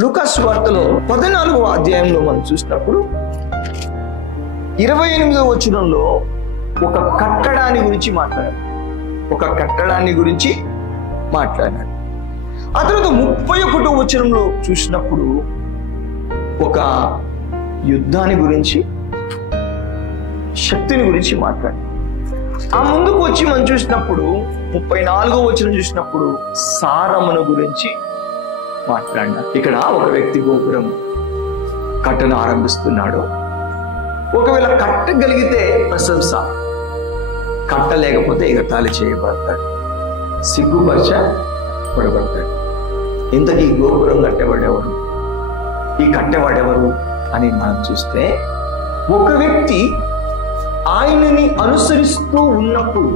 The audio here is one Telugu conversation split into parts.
లూకాసు సువార్తలో 14వ అధ్యాయంలో మనం చూసినప్పుడు 28వ వచనంలో ఒక కట్టడాన్ని గురించి మాట్లాడాడు. ఆ తర్వాత 31వ వచనంలో చూసినప్పుడు ఒక యుద్ధాన్ని గురించి, శక్తిని గురించి మాట్లాడాడు. ఆ ముందుకు వచ్చి మనం చూసినప్పుడు 34వ వచనం చూసినప్పుడు సారమును గురించి మాట్లాడినాడు. ఇక్కడ ఒక వ్యక్తి గోపురం కట్టను ఆరంభిస్తున్నాడు. ఒకవేళ కట్టగలిగితే ప్రశంస, కట్టలేకపోతే ఎగతాళి చేయబడతాడు, సిగ్గుపరచబడతాడు. ఇంతకీ ఈ గోపురం కట్టేవాడెవరు, ఈ కట్టేవాడెవరు అని మనం చూస్తే, ఒక వ్యక్తి ఆయనని అనుసరిస్తూ ఉన్నప్పుడు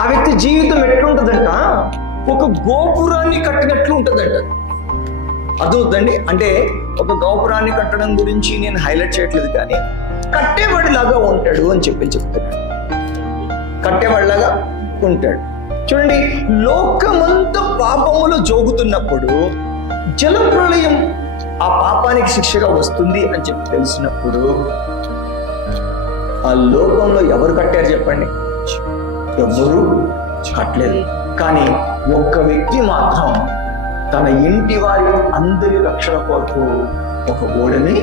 ఆ వ్యక్తి జీవితం ఎట్లుంటుందంట, ఒక గోపురాన్ని కట్టినట్లు ఉంటుందంట. అర్థమవుతుందండి? అంటే ఒక గోపురాన్ని కట్టడం గురించి నేను హైలైట్ చేయట్లేదు, కానీ కట్టేవాడిలాగా ఉంటాడు అని చెప్తున్నాడు. కట్టేవాడిలాగా ఉంటాడు. చూడండి, లోకమంతా పాపములో జోగుతున్నప్పుడు జలప్రళయం ఆ పాపానికి శిక్షగా వస్తుంది అని చెప్పి తెలిసినప్పుడు ఆ లోకంలో ఎవరు కట్టారు చెప్పండి? ఎవరు కట్టలేదు. కానీ ఒక్క వ్యక్తి మాత్రం తన ఇంటి వారి అందరి రక్షణ కొరకు ఒక ఓడని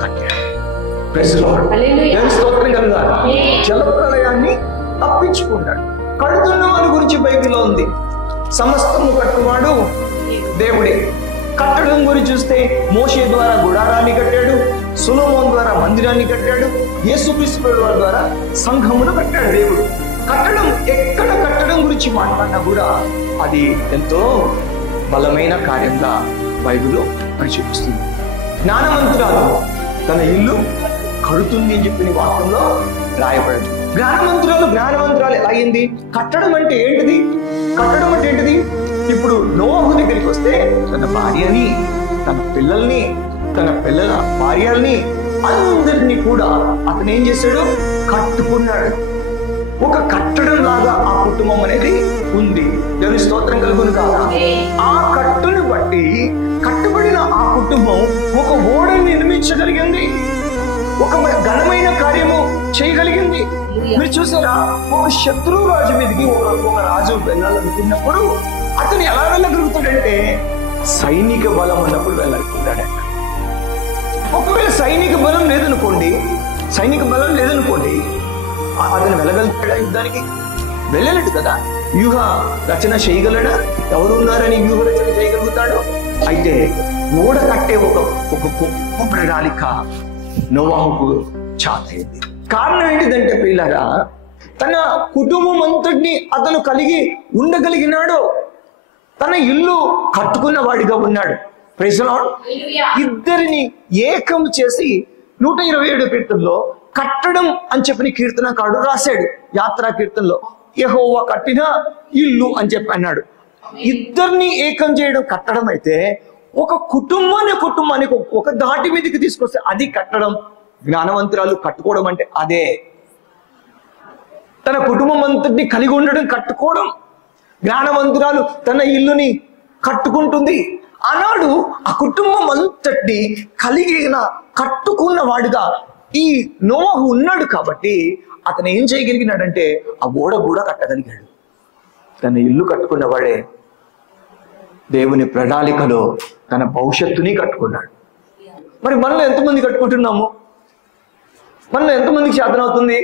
కట్టాడు. జలప్రళయాన్ని తప్పించుకున్నాడు. కడుతున్న వారి గురించి బైబిల్లో ఉంది, సమస్తము కట్టువాడు దేవుడే. కట్టడం గురించి చూస్తే మోషే ద్వారా గుడారాన్ని కట్టాడు, సొలొమోను ద్వారా మందిరాన్ని కట్టాడు, యేసుక్రీస్తు వారి ద్వారా సంఘమును కట్టాడు దేవుడు. కట్టడం, ఎక్కడ కట్టడం గురించి మాట్లాడినా కూడా అది ఎంతో బలమైన కార్యంగా బైబిల్లో అని చూపిస్తుంది. జ్ఞానవంతురాలు తన ఇల్లు కడుతుంది అని చెప్పిన వాక్యంలో రాయబడింది. జ్ఞానవంతురాలు ఎలా అయింది? కట్టడం అంటే ఏంటిది? ఇప్పుడు నోవాహు దగ్గరికి వస్తే తన భార్యని, తన పిల్లల్ని, తన పిల్లల భార్యల్ని అందరినీ కూడా అతను ఏం చేశాడు? కట్టుకున్నాడు. ఒక కట్టడం లాగా ఆ కుటుంబం అనేది ఉంది. దేవుని స్తోత్రం కలుగును కాదా? ఆ కట్టుని బట్టి కట్టుబడిన ఆ కుటుంబం ఒక ఓడని నిర్మించగలిగింది, ఒక ఘనమైన కార్యము చేయగలిగింది. మీరు చూసారా? ఒక శత్రువు రాజు మీదకి ఒక రాజు వెళ్ళాలనుకున్నప్పుడు అతను ఎలా వెళ్ళగలుగుతాడంటే సైనిక బలం ఉన్నప్పుడు వెళ్ళగలుగుతాడంట. ఒకవేళ సైనిక బలం లేదనుకోండి, అతను వెళ్ళగలుగుతాడా? యుద్ధానికి వెళ్ళలేడు కదా. వ్యూహ రచన చేయగలడా? ఎవరు ఉన్నారని వ్యూహ రచన చేయగలుగుతాడు? అయితే ఓడ కట్టే ఒక గొప్ప ప్రణాళిక నోవాహుకు చాతైంది. కారణం ఏంటిదంటే పిల్లరా, తన కుటుంబం అంతటిని అతను కలిగి ఉండగలిగినాడు. తన ఇల్లు కట్టుకున్న వాడిగా ఉన్నాడు. Praise the Lord. ఇద్దరిని ఏకం చేసి 127 కీర్తనలో కట్టడం అని చెప్పిన కీర్తనకారుడు రాశాడు. యాత్రా కీర్తనలో యెహోవా కట్టిన ఇల్లు అని చెప్పి అన్నాడు. ఇద్దరిని ఏకం చేయడం కట్టడం అయితే, ఒక కుటుంబాన్ని ఒక దాటి మీదకి తీసుకొస్తే అది కట్టడం. జ్ఞానవంతురాలు కట్టుకోవడం అంటే అదే. తన కుటుంబం అంతటిని కలిగి ఉండడం కట్టుకోవడం. జ్ఞానవంతురాలు తన ఇల్లుని కట్టుకుంటుంది. ఆనాడు ఆ కుటుంబం అంతటిని కట్టుకున్న వాడుగా ఈ నోవాహు ఉన్నాడు. కాబట్టి అతను ఏం చేయగలిగినాడంటే ఆ ఓడ కూడా కట్టగలిగాడు. తన ఇల్లు కట్టుకున్న వాడే దేవుని ప్రణాళికలో తన భవిష్యత్తుని కట్టుకున్నాడు. మరి మనలో ఎంతమంది కట్టుకుంటున్నాము? మనలో ఎంతమందికి చేతనవుతుంది?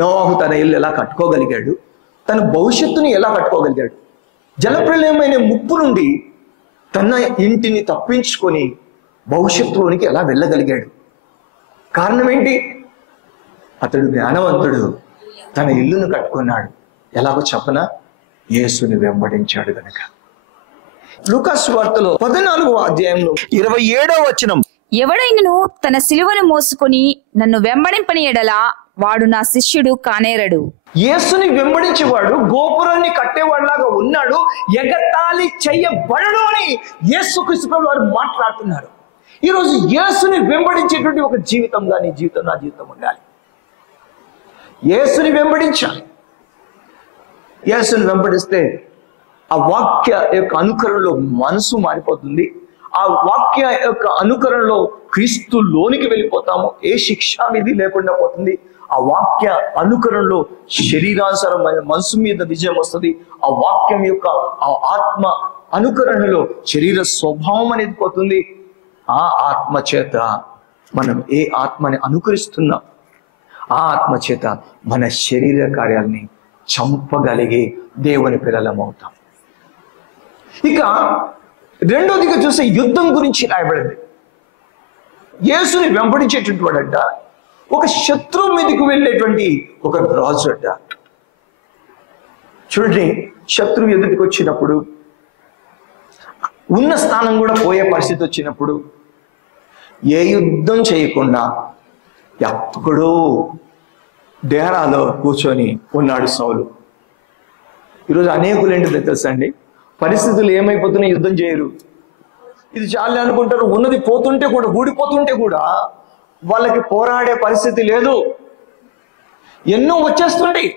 నోవాహు తన ఇల్లు ఎలా కట్టుకోగలిగాడు? తన భవిష్యత్తుని ఎలా కట్టుకోగలిగాడు? జలప్రలయమైన ముప్పు నుండి తన ఇంటిని తప్పించుకొని భవిష్యత్తులోనికి ఎలా వెళ్ళగలిగాడు? కారణం ఏంటి? అతడు జ్ఞానవంతుడు, తన ఇల్లును కట్టుకున్నాడు. ఎలాగో చెప్పనా? యేసుని వెంబడించాడు గనక. లూకాసు వార్తలో 14వ అధ్యాయంలో 27వ వచనం, ఎవడైనను తన సిలువను మోసుకొని నన్ను వెంబడింపని ఎడల వాడు నా శిష్యుడు కానేరడు. యేసుని వెంబడించేవాడు గోపురాన్ని కట్టేవాడిలాగా ఉన్నాడు, ఎగతాళి చెయ్యబడడు అని యేసుక్రీస్తు వారు మాట్లాడుతున్నారు. ఈరోజు యేసుని వెంబడించేటువంటి ఒక జీవితంగా నీ జీవితం, నా జీవితం ఉండాలి. యేసుని వెంబడించాలి. యేసుని వెంబడిస్తే ఆ వాక్య యొక్క అనుకరణలో మనసు మారిపోతుంది. ఆ వాక్య యొక్క అనుకరణలో క్రీస్తు లోనికి వెళ్ళిపోతాము. ఏ శిక్షా విధి లేకుండా పోతుంది. ఆ వాక్య అనుకరణలో శరీరానుసారమైన మనసు మీద విజయం వస్తుంది. ఆ వాక్యం యొక్క ఆ ఆత్మ అనుకరణలో శరీర స్వభావం అనేది పోతుంది. ఆ ఆత్మ చేత మనం ఏ ఆత్మని అనుకరిస్తున్నాం, ఆ ఆత్మ చేత మన శరీర కార్యాలని చంపగలిగే దేవుని పిల్లలమవుతాం. ఇక రెండోదిగా చూస్తే యుద్ధం గురించి రాయబడింది. యేసుని వెంబడించేటువంటి వాడంట ఒక శత్రువు మీదకి వెళ్ళేటువంటి ఒక రాజు అట. చూడండి, శత్రువు ఎదుటికి వచ్చినప్పుడు, ఉన్న స్థానం కూడా పోయే పరిస్థితి వచ్చినప్పుడు ఏ యుద్ధం చేయకుండా ఎక్కడో డేరాలో కూర్చొని ఉన్నాడు సౌలు. ఈరోజు అనేకులు ఏంటో తెలుసా అండి, పరిస్థితులు ఏమైపోతున్నాయి, యుద్ధం చేయరు. ఇది చాలే అనుకుంటారు. ఉన్నది పోతుంటే కూడా, ఊడిపోతుంటే కూడా వాళ్ళకి పోరాడే పరిస్థితి లేదు. ఎన్నో వచ్చేస్తుంటాయి.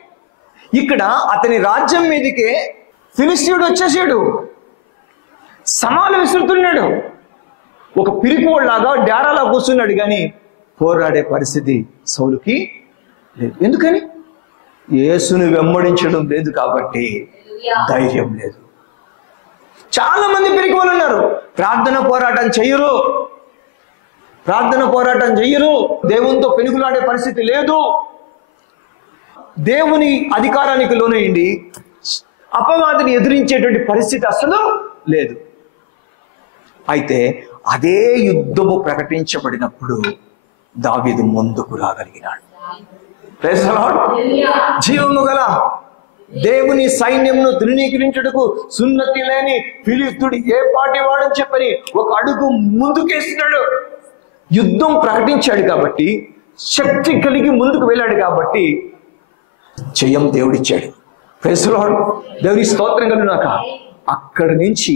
ఇక్కడ అతని రాజ్యం మీదకే ఫిలిష్తీయుడు వచ్చేసాడు, సమాలు విసురుతున్నాడు. ఒక పిరికోళ్ళలాగా డేరాలా కూర్చున్నాడు, కానీ పోరాడే పరిస్థితి సౌలుకి లేదు. ఎందుకని? యేసుని వెంబడించడం లేదు కాబట్టి ధైర్యం లేదు. చాలా మంది పిరికి వాళ్ళు ఉన్నారు. ప్రార్థన పోరాటం చెయ్యరు, దేవునితో పెనుగులాడే పరిస్థితి లేదు. దేవుని అధికారానికి లోనయ్యండి అపవాదిని ఎదిరించేటువంటి పరిస్థితి అసలు లేదు. అయితే అదే యుద్ధము ప్రకటించబడినప్పుడు దావీదు ముందుకు రాగలిగినాడు. Praise the lord. జీవము గల దేవుని సైన్యంను తృణీకరించుటకు సున్నతి లేని ఫిలిష్తీయుడు ఏ పాటి వాడని చెప్పని ఒక అడుగు ముందుకేస్తున్నాడు. యుద్ధం ప్రకటించాడు కాబట్టి, శక్తి కలిగి ముందుకు వెళ్ళాడు కాబట్టి జయం దేవుడిచ్చాడు. Praise the Lord. దేవుని స్తోత్రం కలుగుగాక. అక్కడి నుంచి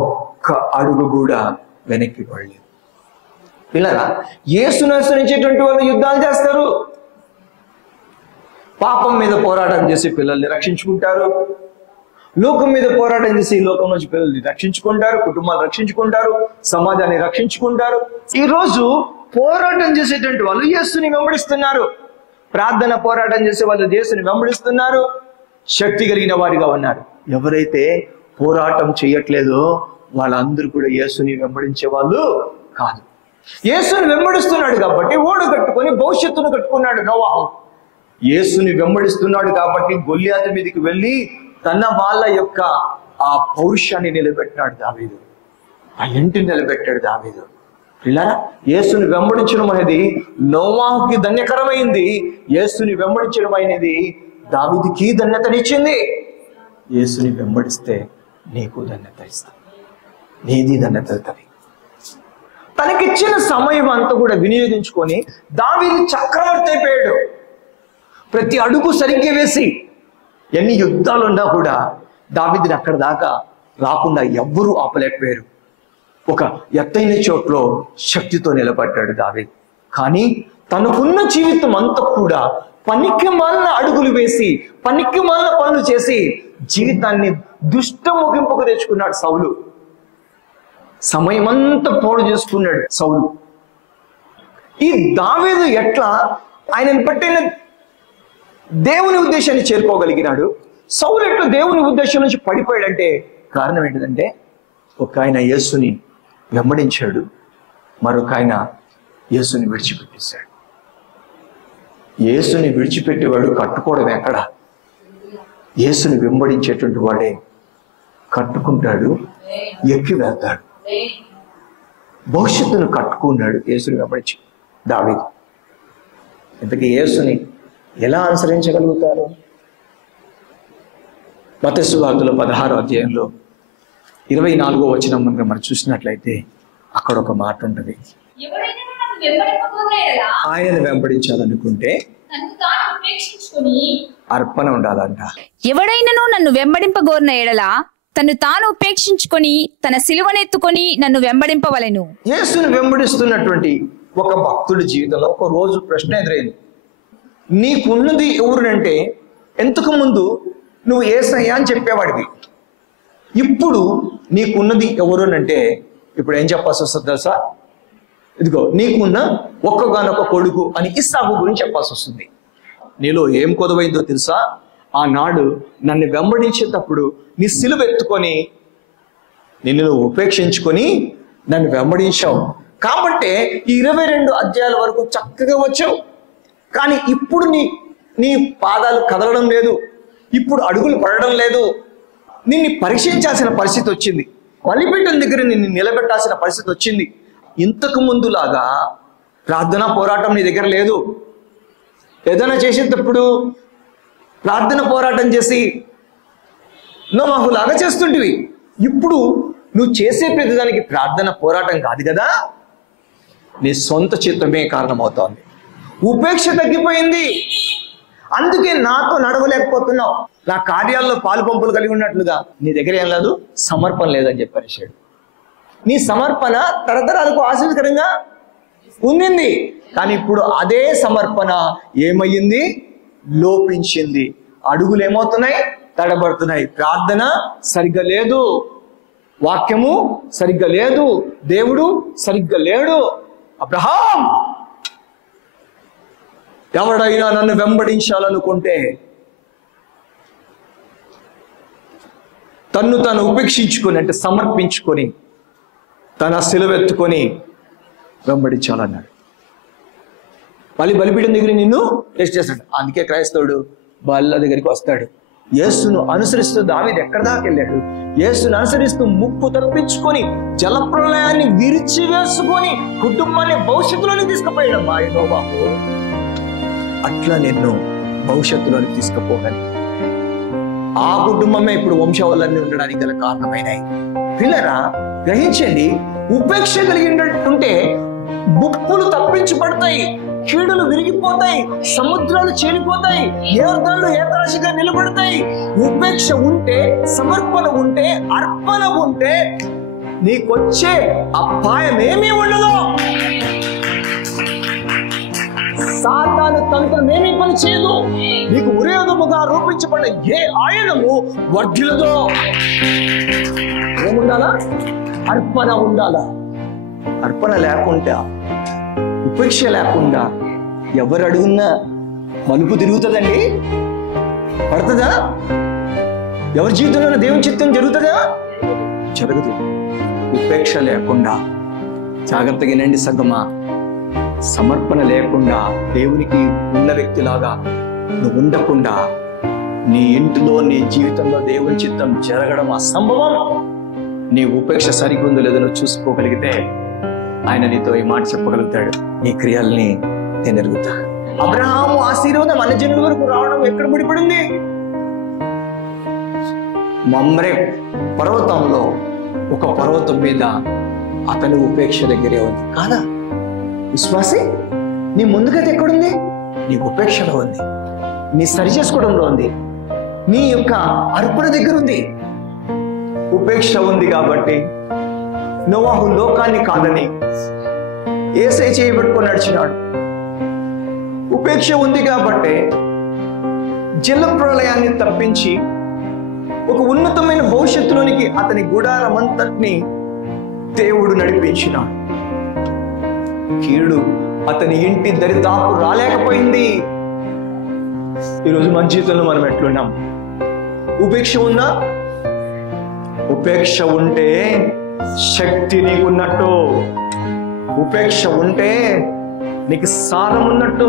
ఒక్క అడుగు కూడా వెనక్కి పడలేదు. పిల్లరా, యేసును అనుసరించేటువంటి వాళ్ళు యుద్ధాలు చేస్తారు. పాపం మీద పోరాటం చేసి పిల్లల్ని రక్షించుకుంటారు, లోకం మీద పోరాటం చేసి లోకం నుంచి పిల్లల్ని రక్షించుకుంటారు, కుటుంబాలు రక్షించుకుంటారు, సమాజాన్ని రక్షించుకుంటారు. ఈరోజు పోరాటం చేసేటువంటి వాళ్ళు యేసుని వెంబడిస్తున్నారు. ప్రార్థన పోరాటం చేసే వాళ్ళు యేసుని వెంబడిస్తున్నారు, శక్తి కలిగిన వారిగా ఉన్నారు. ఎవరైతే పోరాటం చేయట్లేదో వాళ్ళందరూ కూడా యేసుని వెంబడించే వాళ్ళు కాదు. యేసుని వెంబడిస్తున్నాడు కాబట్టి ఓడు కట్టుకొని భవిష్యత్తును కట్టుకున్నాడు నోవాహు. యేసుని వెంబడిస్తున్నాడు కాబట్టి గొల్లియాతు మీదకి వెళ్ళి తన వాళ్ళ యొక్క ఆ పౌరుషాన్ని నిలబెట్టినాడు దావీదు, ఆ ఇంటిని నిలబెట్టాడు దావీదు. ఇలా యేసుని వెంబడించడం అనేది నోవాహుకి ధన్యకరమైంది. యేసుని వెంబడించడం అనేది దావీదుకి ధన్యతనిచ్చింది. యేసుని వెంబడిస్తే నీకు ధన్యత ఇస్తా, నీది ధన్యత అవుతుంది. తనకిచ్చిన సమయం అంతా కూడా వినియోగించుకొని దావీదు చక్రవర్తి అయిపోయాడు. ప్రతి అడుగు సరిగ్గా వేసి, ఎన్ని యుద్ధాలున్నా కూడా దావీదుని అక్కడ దాకా రాకుండా ఎవ్వరూ ఆపలేకపోయారు. ఒక ఎత్తైన చోట్లో శక్తితో నిలబడ్డాడు దావీదు. కానీ తనకున్న జీవితం అంతా కూడా పనికి మాలిన అడుగులు వేసి, పనికి మాలిన పనులు చేసి జీవితాన్ని దుష్ట ముగింపుకు తెచ్చుకున్నాడు సౌలు. సమయం అంతా పోడు చేసుకున్నాడు సౌలు. ఈ దావీదు ఎట్లా ఆయనను పట్టిన దేవుని ఉద్దేశాన్ని చేరుకోగలిగినాడు, సౌలు ఎట్లా దేవుని ఉద్దేశం నుంచి పడిపోయాడంటే కారణం ఏంటిదంటే, ఒక ఆయన యేసుని వెంబడించాడు, మరొక ఆయన యేసుని విడిచిపెట్టేశాడు. యేసుని విడిచిపెట్టేవాడు కట్టుకోవడం ఎక్కడ? యేసుని వెంబడించేటువంటి వాడే కట్టుకుంటాడు, ఎక్కి వెళ్తాడు. భవిష్యత్తును కట్టుకున్నాడు యేసుని వెంబడించి దావీదు. ఇంతకీ యేసుని ఎలా అనుసరించగలుగుతారు? మత్తయి సువార్తలో 16వ అధ్యాయంలో 24వ వచనం మనం చూసినట్లయితే అక్కడ ఒక మాట ఉంటుంది. ఆయనను వెంబడించాలనుకుంటే అర్పణ ఉండాలంట. ఎవడైనను నన్ను వెంబడింపగోరిన ఎడల తను తాను ఉపేక్షించుకొని తన సిలువనెత్తుకొని నన్ను వెంబడింపవలెను. యేసును వెంబడిస్తున్నటువంటి ఒక భక్తుడి జీవితంలో ఒక రోజు ప్రశ్న ఎదురైంది. నీకున్నది ఎవరునంటే, ఎంతకు ముందు నువ్వు యేసయ్య అని చెప్పేవాడివి, ఇప్పుడు నీకున్నది ఎవరునంటే ఇప్పుడు ఏం చెప్పాల్సి వస్తుంది తెలుసా? ఇదిగో నీకున్న ఒక్కగానొక్క కొడుకు అని ఇస్సాకు గురించి చెప్పాల్సి వస్తుంది. నీలో ఏం కొదవైందో తెలుసా? ఆనాడు నన్ను వెంబడించేటప్పుడు నీ సిలువ ఎత్తుకొని నిన్ను ఉపేక్షించుకొని నన్ను వెంబడించావు కాబట్టే ఈ 22 అధ్యాయాల వరకు చక్కగా వచ్చావు. కానీ ఇప్పుడు నీ పాదాలు కదలడం లేదు, ఇప్పుడు అడుగులు పడడం లేదు. నిన్ను పరీక్షించాల్సిన పరిస్థితి వచ్చింది, బలిపీఠం దగ్గర నిన్ను నిలబెట్టాల్సిన పరిస్థితి వచ్చింది. ఇంతకు ముందులాగా ప్రార్థనా పోరాటం నీ దగ్గర లేదు. ఏదైనా చేసేటప్పుడు ప్రార్థన పోరాటం చేసి నోవాహులాగా చేస్తుంటివి. ఇప్పుడు నువ్వు చేసే ప్రతిదానికి ప్రార్థన పోరాటం కాదు కదా, నీ సొంత చిత్తమే కారణమవుతోంది. ఉపేక్ష తగ్గిపోయింది, అందుకే నాతో నడవలేకపోతున్నావు. నా కార్యాల్లో పాలు పంపులు కలిగి ఉన్నట్లుగా నీ దగ్గర ఏం లేదు, సమర్పణ లేదని చెప్పారు. నీ సమర్పణ తరతరాలకు ఆశీర్వదకరంగా ఉండింది, కానీ ఇప్పుడు అదే సమర్పణ ఏమయ్యింది? లోపించింది. అడుగులు ఏమవుతున్నాయి? తడబడుతున్నాయి. ప్రార్థన సరిగ్గా లేదు, వాక్యము సరిగ్గా లేదు, దేవుడు సరిగ్గా లేడు. అబ్రహాం, ఎవడైనా నన్ను వెంబడించాలనుకుంటే తన్ను తాను ఉపేక్షించుకొని, అంటే సమర్పించుకొని, తన సిలువెత్తుకొని వెంబడించాలన్నాడు. బలిపీఠం దగ్గర నిన్ను టెస్ట్ చేస్తాడు. అందుకే క్రైస్తవుడు బల్ల దగ్గరికి వస్తాడు. యేసును అనుసరిస్తూ దావీదు ఎక్కడ దాకా వెళ్ళాడు? యేసును అనుసరిస్తూ ముప్పు తప్పించుకొని జలప్రలయాన్ని విరిచివేసుకొని కుటుంబాన్ని భవిష్యత్తులోని తీసుకుపోయాడు మా యెహోవాకు. అట్లా నిన్ను భవిష్యత్తులోని తీసుకుపోగలి ఆ కుటుంబమే ఇప్పుడు వంశవల్లన్నీ ఉండడానికి గల కారణమైనాయి. పిల్లరా, గ్రహించండి, ఉపేక్ష కలిగి ఉంటే ముప్పులు తప్పించబడతాయి, కీడులు విరిగిపోతాయి, సముద్రాలు చేరిపోతాయి, యోర్దానులు ఏకరాశిగా నిలబడతాయి. ఉపేక్ష ఉంటే, సమర్పణ ఉంటే, అర్పణ ఉంటే నీకొచ్చే అపాయం ఏమీ ఉండదు. సాతాను తంత్రమేమీ పని చేయదు. నీకు ఉరేదముగా రూపించబడిన ఏ ఆయుధము వర్ధిల్లదో. ఏముండాలా? అర్పణ ఉండాలా. అర్పణ లేకుండా, ఉపేక్ష లేకుండా ఎవరు అడుగున్నా మలుపు తిరుగుతుందండి? పడుతుందా? ఎవరి జీవితంలో దేవుని చిత్తం జరుగుతుందా? జరగదు. ఉపేక్ష లేకుండా జాగ్రత్తగా వినండి సగమా. సమర్పణ లేకుండా దేవునికి ఉన్న వ్యక్తిలాగా నువ్వు ఉండకుండా నీ ఇంటిలో, నీ జీవితంలో దేవుని చిత్తం జరగడం అసంభవం. నీ ఉపేక్ష సరిగ్గా ఉందో లేదో నువ్వు చూసుకోగలిగితే ఆయన నీతో ఈ మాట చెప్పగలుగుతాడు, నీ క్రియల్ని నేను ఎరుగుతా. అబ్రహాము ఆశీర్వాదం అన్యజనుల వరకు రావడం ఎక్కడ ముడిపడింది? మమ్రే పర్వతంలో, ఒక పర్వతం మీద అతని ఉపేక్ష దగ్గరే ఉంది కాదా? విశ్వాసి, నీ ముందుకైతే ఎక్కడుంది? నీ ఉపేక్షలో ఉంది, నీ సరి చేసుకోవడంలో ఉంది, నీ యొక్క అర్పణ దగ్గర ఉంది. ఉపేక్ష ఉంది కాబట్టి నోవాహు లోకాన్ని కాదని యేసయ్య చేయబట్టుకొని నడిచినాడు. ఉపేక్ష ఉంది కాబట్టి జల ప్రళయాన్ని తప్పించి ఒక ఉన్నతమైన భవిష్యత్తులోనికి అతని గుడారమంతటిని దేవుడు నడిపించినాడు. కీడు అతని ఇంటి దరిదాపు రాలేకపోయింది. ఈరోజు మన జీవితంలో మనం ఎట్లున్నాం? ఉపేక్ష ఉందా? ఉపేక్ష ఉంటే శక్తి నీకున్నట్టు, ఉపేక్ష ఉంటే నీకు సారం ఉన్నట్టు,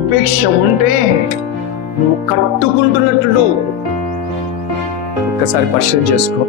ఉపేక్ష ఉంటే నువ్వు కట్టుకుంటున్నట్లు. ఒక్కసారి పరిశీలన చేసుకో.